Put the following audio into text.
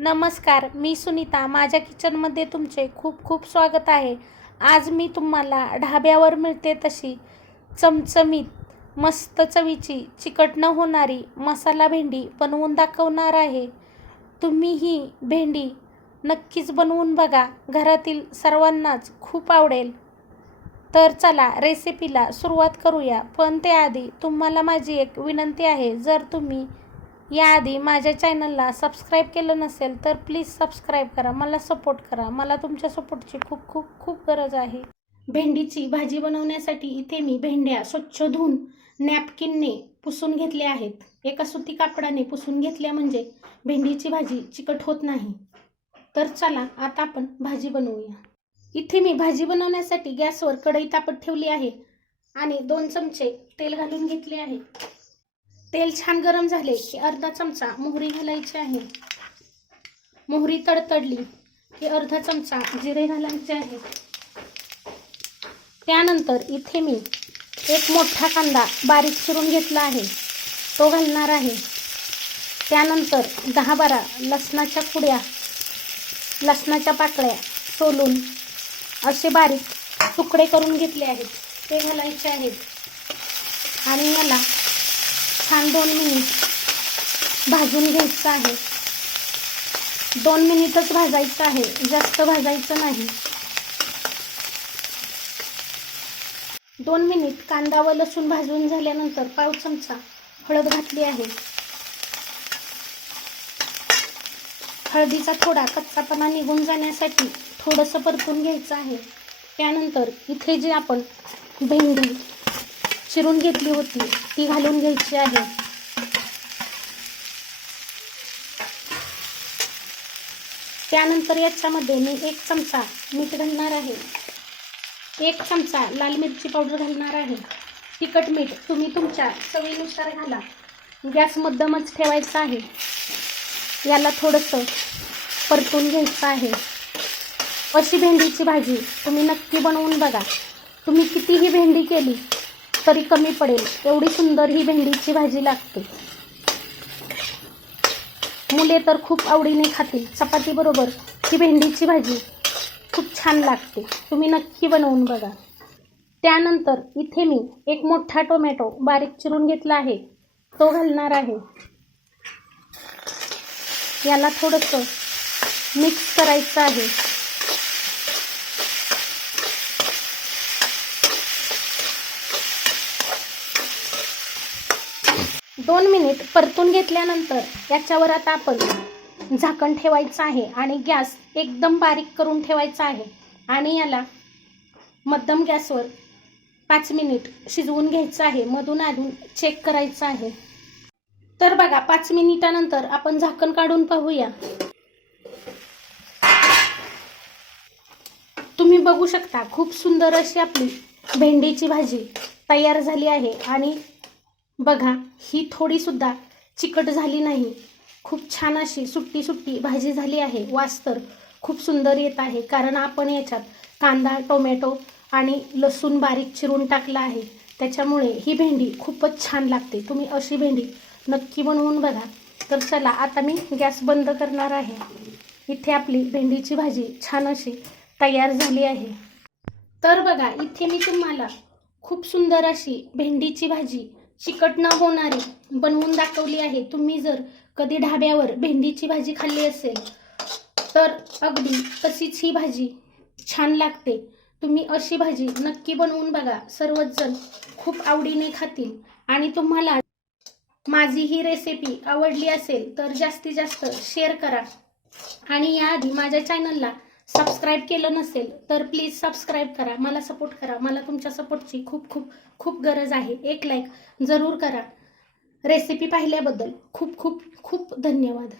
नमस्कार मी सुनीता. माझ्या किचनमध्ये तुमचे खूप खूप स्वागत आहे. आज मी तुम्हाला ढाब्यावर मिळते तशी चमचमीत मस्त चवीची चिकट न होणारी मसाला भेंडी बनवून दाखवणार आहे. तुम्ही ही भेंडी नक्कीच बनवून बघा. घरातील सर्वांनाच खूप आवडेल. तर चला रेसिपीला सुरुवात करूया. पण त्याआधी तुम्हाला माझी एक विनंती आहे. जर तुम्ही याआधी माझ्या चॅनलला सबस्क्राईब केलं नसेल तर प्लीज सबस्क्राईब करा मला सपोर्ट करा. मला तुमच्या सपोर्टची खूप खूप खूप गरज आहे. भेंडीची भाजी बनवण्यासाठी इथे मी भेंड्या स्वच्छ धुवून नॅपकिनने पुसून घेतले आहेत. एका सुती कापडाने पुसून घेतल्या म्हणजे भेंडीची भाजी चिकट होत नाही. तर चला आता आपण भाजी बनवूया. इथे मी भाजी बनवण्यासाठी गॅसवर कढई तापत ठेवली आहे आणि दोन चमचे तेल घालून घेतले आहे. तेल छान गरम झाले की अर्धा चमचा मोहरी घालायची आहे. मोहरी तडतडली की अर्धा चमचा जिरे घालायचे आहे. त्यानंतर इथे मी एक मोठा कांदा बारीक चिरून घेतला आहे. तो घालणार आहे. त्यानंतर दहा बारा लसणाच्या कुड्या लसणाच्या पाकळ्या सोलून असे बारीक तुकडे करून घेतले आहेत. ते घालायचे आहेत. आणि याला छान दोन मिनिट भाजून घ्यायचं आहे. दोन मिनिटच भाजायचं आहे. जास्त भाजायचं नाही. दोन मिनिट कांदा व लसूण भाजून झाल्यानंतर पाव चमचा हळद घातली आहे. हळदीचा थोडा कच्चापणा निघून जाण्यासाठी थोडंसं परतून घ्यायचं आहे. त्यानंतर इथे जे आपण भेंडी चिरून घेतली होती. ती घालून घ्यायची आहे. त्यानंतर याच्यामध्ये मी एक चमचा मीठ घालणार आहे. एक चमचा लाल मिरची पावडर घालणार आहे. तिखट मीठ तुम्ही तुमच्या सवयीनुसार घाला. गॅस मध्यमच ठेवायचा आहे. याला थोडंसं परतून घ्यायचं आहे. अशी भेंडीची भाजी तुम्ही नक्की बनवून बघा. तुम्ही कितीही भेंडी केली तरी कमी पडेल. एवढी सुंदर ही भेंडीची भाजी लागते. मुले तर खूप आवडीने खातील. चपातीबरोबर ही भेंडीची भाजी खूप छान लागते. तुम्ही नक्की बनवून बघा. त्यानंतर इथे मी एक मोठा टोमॅटो बारीक चिरून घेतला आहे. तो घालणार आहे. याला थोडंसं मिक्स करायचं आहे. दोन मिनिट परतून घेतल्यानंतर याच्यावर आता आपण झाकण ठेवायचं आहे आणि गॅस एकदम बारीक करून ठेवायचा आहे. आणि याला मध्यम गॅसवर पाच मिनिट शिजवून घ्यायचं आहे. मधून अधून चेक करायचं आहे. तर बघा पाच मिनिटानंतर आपण झाकण काढून पाहूया. तुम्ही बघू शकता खूप सुंदर अशी आपली भेंडीची भाजी तयार झाली आहे. आणि बघा ही थोडीसुद्धा चिकट झाली नाही. खूप छान अशी सुट्टी सुट्टी भाजी झाली आहे. वास तर खूप सुंदर येत आहे. कारण आपण याच्यात कांदा टोमॅटो आणि लसूण बारीक चिरून टाकला आहे. त्याच्यामुळे ही भेंडी खूपच छान लागते. तुम्ही अशी भेंडी नक्की बनवून बघा. तर चला आता मी गॅस बंद करणार आहे. इथे आपली भेंडीची भाजी छान अशी तयार झाली आहे. तर बघा इथे मी तुम्हाला खूप सुंदर अशी भेंडीची भाजी चिकट न होणारी बनवून दाखवली आहे. तुम्ही जर कधी ढाब्यावर भेंडीची भाजी खाल्ली असेल तर अगदी तशीच ही भाजी छान लागते. तुम्ही अशी भाजी नक्की बनवून बघा. सर्वच जण खूप आवडीने खातील. आणि तुम्हाला माझी ही रेसिपी आवडली असेल तर जास्तीत जास्त शेअर करा. आणि याआधी माझ्या चॅनलला सबस्क्राईब केलं नसेल तर प्लीज सबस्क्राईब करा. मला सपोर्ट करा. मला तुमच्या सपोर्टची खूप खूप खूप गरज आहे. एक लाईक जरूर करा. रेसिपी पाहिल्याबद्दल खूप खूप खूप धन्यवाद.